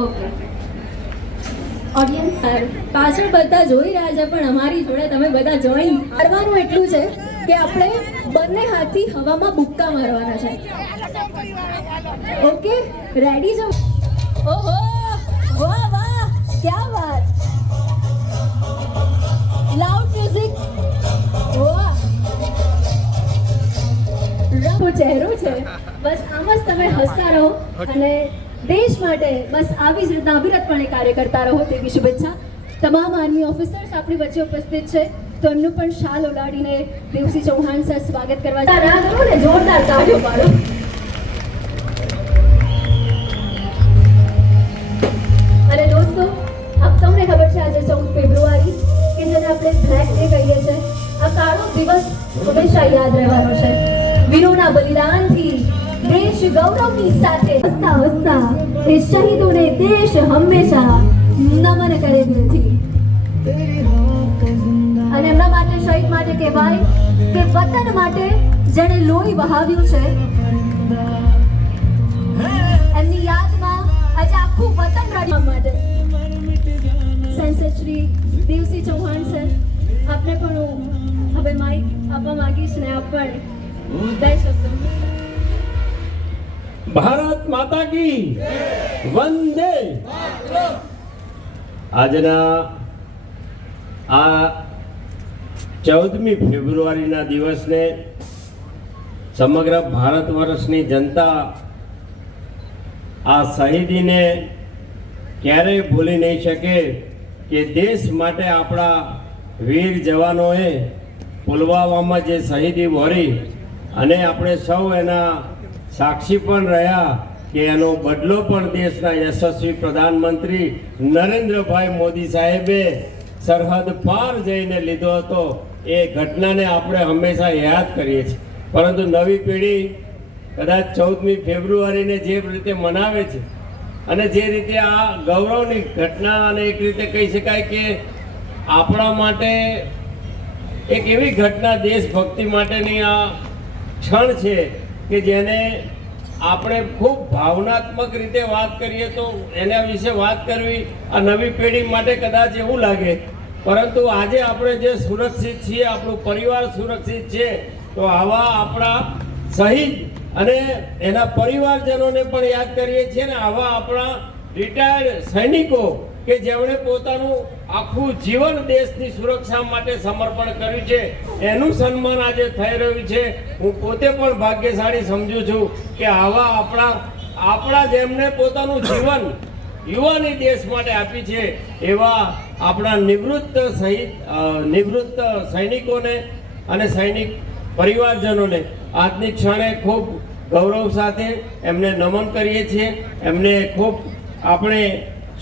Okay audience પાછળ બધા જોઈ રહ્યા છે, પણ અમારી જોડે તમે બધા જોઈન કરવાનું એટલું છે કે આપણે બંને હાથથી હવામાં બુક્કા મારવાના છે. ઓકે રેડી છો? ઓહો વાહ વાહ ક્યા વાત, લાઉડ મ્યુઝિક. વાહ રંગો ચહેરો છે, બસ આમ જ તમે હસતા રહો અને દેશ માટે બસ આવી જ રીતના અવિરતપણે કાર્ય કરતા રહો તેવી શુભેચ્છા. તમામ આર્મી ઓફિસર્સ આપણી વચ્ચે ઉપસ્થિત છે, તો એમનું પણ શાલ ઓલાડીને દેવસિંહ ચૌહાણ સર સ્વાગત કરવા રાહ કરો ને, જોરદાર તાળીઓ પાડો. અને દોસ્તો આપ સૌને ખબર છે આજે 14 ફેબ્રુઆરી કે જેને આપણે બ્લેક ડે કહીએ છીએ. આ કાળો દિવસ હંમેશા યાદ રહેવાનો છે. વીરોના બલિદાનથી દેશ ગૌરવની સાથે હસતા હસતા એ શહીદોને દેશ હંમેશા નમન કરે દિલથી. અને એમના માટે શહીદ માટે કહેવાય કે વતન માટે જેણે લોહી વહાવ્યું છે, એમની યાદમાં આજે આખું વતન રડવા માટે. સેન્સર શ્રી દેવસિંહ ચૌહાણ સર, આપને પણ હું હવે માઇક આપવા માંગીશ ને આપ પણ બે શબ્દો. ભારત માતા કી વંદે. આજના આ 14મી ફેબ્રુઆરીના દિવસને સમગ્ર ભારત વર્ષની જનતા આ શહીદીને ક્યારેય ભૂલી નહીં શકે કે દેશ માટે આપણા વીર જવાનોએ પુલવામામાં જે શહીદી વહોરી અને આપણે સૌ એના સાક્ષી પણ રહ્યા કે એનો બદલો પણ દેશના યશસ્વી પ્રધાનમંત્રી નરેન્દ્રભાઈ મોદી સાહેબે સરહદ પાર જઈને લીધો હતો. એ ઘટનાને આપણે હંમેશા યાદ કરીએ છીએ, પરંતુ નવી પેઢી કદાચ 14મી ફેબ્રુઆરીને જે રીતે મનાવે છે અને જે રીતે આ ગૌરવની ઘટના, અને એક રીતે કહી શકાય કે આપણા માટે એક એવી ઘટના, દેશભક્તિ માટેની આ ક્ષણ છે કે જેને આપણે ખૂબ ભાવનાત્મક રીતે વાત કરીએ તો એના વિશે વાત કરવી આ નવી પેઢી માટે કદાચ એવું લાગે, પરંતુ આજે આપણે જે સુરક્ષિત છીએ, આપણું પરિવાર સુરક્ષિત છે, તો આવા આપણા શહીદ અને એના પરિવારજનોને પણ યાદ કરીએ છીએ ને આવા આપણા રિટાયર્ડ સૈનિકો કે જેમણે પોતાનું આખું જીવન દેશની સુરક્ષા માટે સમર્પણ કર્યું છે, એનું સન્માન આજે થઈ રહ્યું છે. હું પોતે પણ ભાગ્યશાળી સમજુ છું કે આવા આપણા જેમને પોતાનું જીવન યુવાની દેશ માટે આપી છે એવા આપણા નિવૃત્ત સૈનિકોને અને સૈનિક પરિવારજનોને આજની ક્ષણે ખૂબ ગૌરવ સાથે એમને નમન કરીએ છીએ. એમને ખૂબ આપણે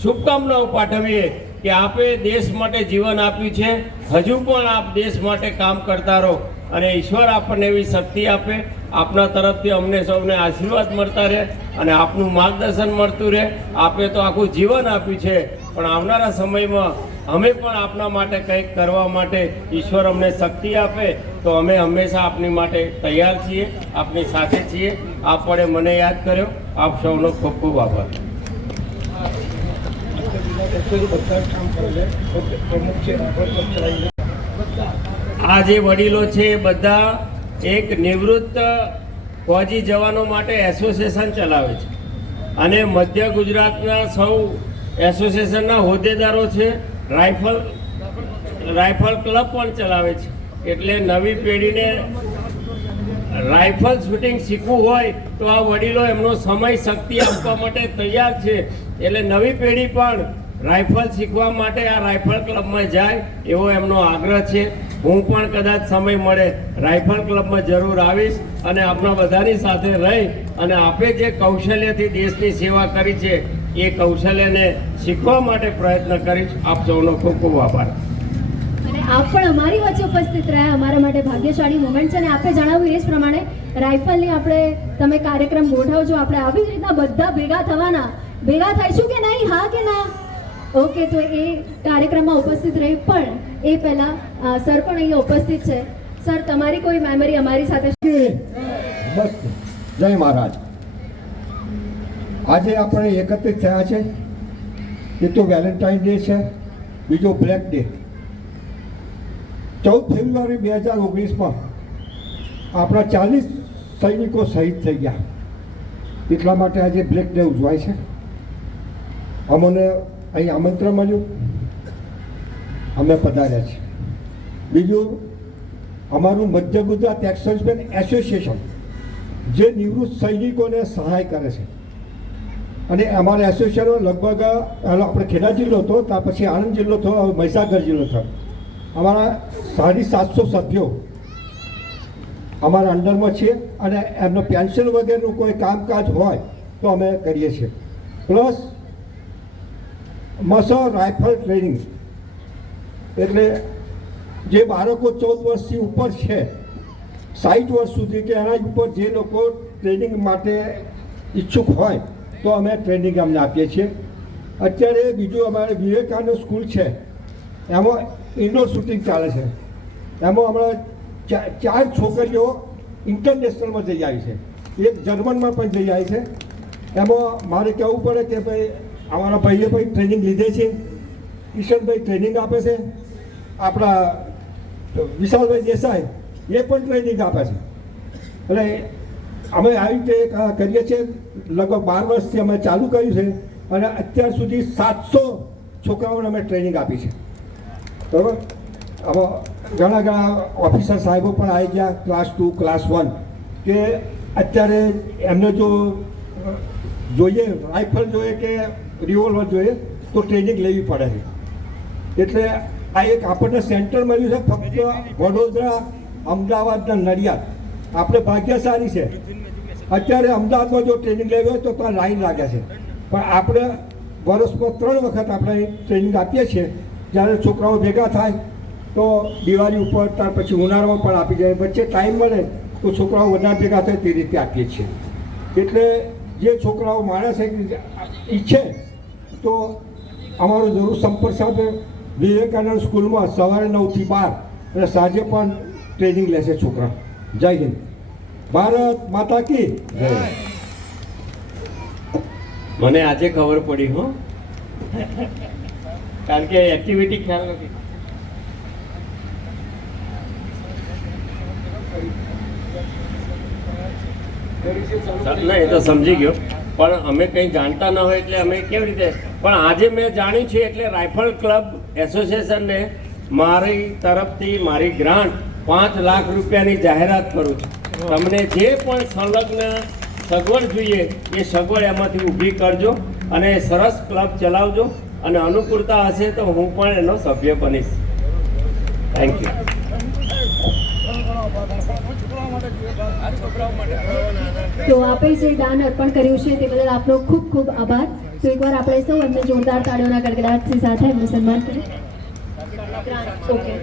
શુભકામનાઓ પાઠવીએ કે આપે દેશ માટે જીવન આપ્યું છે, હજુ પણ આપ દેશ માટે કામ કરતા રહો અને ઈશ્વર આપણને એવી શક્તિ આપે. આપના તરફથી અમને સૌને આશીર્વાદ મળતા રહે અને આપનું માર્ગદર્શન મળતું રહે. આપે તો આખું જીવન આપ્યું છે, પણ આવનારા સમયમાં અમે પણ આપના માટે કંઈક કરવા માટે ઈશ્વર અમને શક્તિ આપે તો અમે હંમેશા આપની માટે તૈયાર છીએ, આપની સાથે છીએ. આપ પણ મને યાદ કર્યો. આપ સૌનો ખૂબ ખૂબ આભાર. આ જે વડીલો છે એ બધા એક નિવૃત્ત ફૌજી જવાનો માટે એસોસિએશન ચલાવે છે અને મધ્ય ગુજરાતના સૌ એસોસિએશનના હોદ્દેદારો છે. રાઇફલ ક્લબ પણ ચલાવે છે. એટલે નવી પેઢીને રાઇફલ શૂટિંગ શીખવું હોય તો આ વડીલો એમનો સમય શક્તિ આપવા માટે તૈયાર છે. એટલે નવી પેઢી પણ રાઇફલ શીખવા માટે આ રાઇફલ ક્લબમાં જાય એવો એમનો આગ્રહ છે. હું પણ કદાચ સમય મળે રાઇફલ ક્લબમાં જરૂર આવીશ અને આપણા બધાની સાથે રહી અને આપે જે કૌશલ્યથી દેશની સેવા કરી છે એ કૌશલ્યને શીખવા માટે પ્રયત્ન કરીશ. આપ સૌનો ખૂબ ખૂબ આભાર. અને આપ પણ અમારી વચ્ચે ઉપસ્થિત રહ્યા, અમારા માટે ભાગ્યશાળી મોમેન્ટ છે. અને આપે જણાવ્યું એ જ પ્રમાણે રાઇફલની આપણે તમે કાર્યક્રમ ગોઠવજો. આપણે આવી જ રીતના બધા ભેગા થઈશું કે નહીં? હા કે ના? ઓકે, તો એ કાર્યક્રમમાં ઉપસ્થિત રહી. પણ એ પહેલા સર પણ અહીંયા ઉપસ્થિત છે. સર, તમારી કોઈ મેમરી અમારી સાથે? જય મહારાજ. આજે આપણે એકત્રિત થયા છે એક તો વેલેન્ટાઇન ડે છે, બીજો બ્લેક ડે. 14 ફેબ્રુઆરી 2019માં આપણા 40 સૈનિકો શહીદ થઈ ગયા. એટલા માટે આજે બ્લેક ડે ઉજવાય છે. અમને અહીં આમંત્રણ મળ્યું, અમે પધાર્યા છે. બીજું, અમારું મધ્ય ગુજરાત એક્સર્વિસમેન એસોસિએશન જે નિવૃત્ત સૈનિકોને સહાય કરે છે, અને અમારા એસોસિએશનમાં લગભગ આપણે ખેડા જિલ્લો હતો, ત્યાર પછી આણંદ જિલ્લો થયો, હવે મહીસાગર જિલ્લો થયો. અમારા 750 સભ્યો અમારા અંડરમાં છે, અને એમનો પેન્શન વગેરેનું કોઈ કામકાજ હોય તો અમે કરીએ છીએ. પ્લસ મસર રાઇફલ ટ્રેનિંગ, એટલે જે બાળકો 14 વર્ષથી ઉપર છે, 60 વર્ષ સુધી કે એના ઉપર જે લોકો ટ્રેનિંગ માટે ઈચ્છુક હોય તો અમે ટ્રેનિંગ અમને આપીએ છીએ. અત્યારે બીજું અમારે વિવેકાનંદ સ્કૂલ છે, એમાં ઇન્ડોર શૂટિંગ ચાલે છે. એમાં હમણાં 4 છોકરીઓ ઇન્ટરનેશનલમાં જઈ આવી છે, એક જર્મનમાં પણ જઈ આવી છે. એમાં મારે કહેવું પડે કે ભાઈ અમારા ભાઈએ ટ્રેનિંગ લીધે છે, કિશનભાઈ ટ્રેનિંગ આપે છે, આપણા વિશાલભાઈ દેસાઈ એ પણ ટ્રેનિંગ આપે છે. એટલે અમે આવી રીતે કરીએ છીએ. લગભગ 12 વર્ષથી અમે ચાલુ કર્યું છે, અને અત્યાર સુધી 700 છોકરાઓને અમે ટ્રેનિંગ આપી છે. બરાબર. આમાં ઘણા ઓફિસર સાહેબો પણ આવી ગયા, ક્લાસ 2, ક્લાસ 1, કે અત્યારે એમને જો જોઈએ રાઇફલ જોઈએ કે રિવોલ્વર જોઈએ તો ટ્રેનિંગ લેવી પડે છે. એટલે આ એક આપણને સેન્ટર મળ્યું છે, ફક્ત વડોદરા, અમદાવાદ ને નડિયાદ. આપણે ભાગ્યશાળી છે. અત્યારે અમદાવાદમાં જો ટ્રેનિંગ લેવી હોય તો ત્યાં લાઈન લાગે છે, પણ આપણે વર્ષમાં 3 વખત આપણે ટ્રેનિંગ આપીએ છીએ. જ્યારે છોકરાઓ ભેગા થાય તો દિવાળી ઉપર, ત્યાર પછી ઉનાળામાં પણ આપી જાય, વચ્ચે ટાઈમ મળે તો છોકરાઓ વધારે ભેગા થાય તે રીતે આપીએ છીએ. એટલે જે છોકરાઓ માણસ ઈચ્છે તો અમારો જરૂર સંપર્ક સાથે. વિવેકાનંદ સ્કૂલમાં સવારે 9 થી 12 અને સાંજે પણ ટ્રેનિંગ લેશે છોકરા. જય હિન્દ. ભારત માતા કી જય. મને આજે ખબર પડી હો, કારણ કે એક્ટિવિટી ખ્યાલ નથી. ના, એ તો સમજી ગયો, પણ અમે કંઈ જાણતા ન હોય એટલે અમે કેવી રીતે. પણ આજે મેં જાણ્યું છે, એટલે રાઇફલ ક્લબ એસોસિએશનને મારી તરફથી મારી ગ્રાન્ટ 5 લાખ રૂપિયાની જાહેરાત કરું છું. તમને જે પણ સંલગ્ન સગવડ જોઈએ એ સગવડ એમાંથી ઊભી કરજો, અને સરસ ક્લબ ચલાવજો, અને અનુકૂળતા હશે તો હું પણ એનો સભ્ય બનીશ. Thank you. તો આપે જે દાન અર્પણ કર્યું છે તે બદલ આપનો ખૂબ ખૂબ આભાર. તો એકવાર આપણે સૌ એમને જોરદાર તાળીઓના ગડગડાટથી સાથે એમનું સન્માન કરીએ. ઓકે.